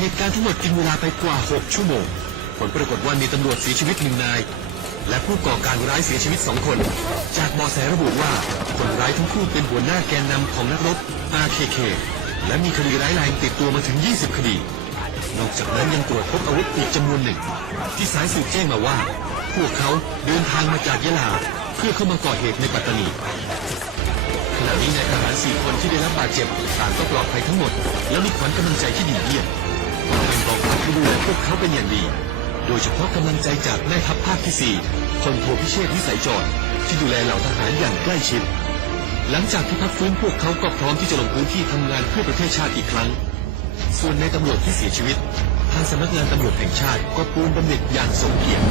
เหตุการณ์ทั้งหมดกินเวลาไปกว่า 6 ชั่วโมง ผลปรากฏว่ามีตำรวจเสียชีวิตหนึ่งนาย และผู้ก่อการร้ายเสียชีวิตสองคน จากเบอแสระบุว่าคนร้ายทั้งคู่เป็นหัวหน้าแกนนำของนักรบ RKK และมีคดีร้ายแรงติดตัวมาถึง 20 คดี นอกจากนั้นยังตรวจพบอาวุธอีกจำนวนหนึ่ง ที่สายสืบแจ้งมาว่า พวกเขาเดินทางมาจากยะลา เพื่อเข้ามาก่อเหตุในปัตตานีขณะนี้นายทหารสี่คนที่ได้รับบาดเจ็บต่างก็ปลอดภัยทั้งหมด และมีขวัญกำลังใจที่ดีเยี่ยม ดูแลพวกเขาเป็นอย่างดี โดยเฉพาะกำลังใจจากแม่ทัพภาคที่สี่พลโทพิเชษวิสัยจรที่ดูแลเหล่าทหารอย่างใกล้ชิด หลังจากที่พักฟื้นพวกเขาก็พร้อมที่จะลงพื้นที่ทำงานเพื่อประเทศชาติอีกครั้ง ส่วนในตำรวจที่เสียชีวิต ทางสำนักงานตำรวจแห่งชาติก็ปูนบำเหน็จอย่างสมเกียรติ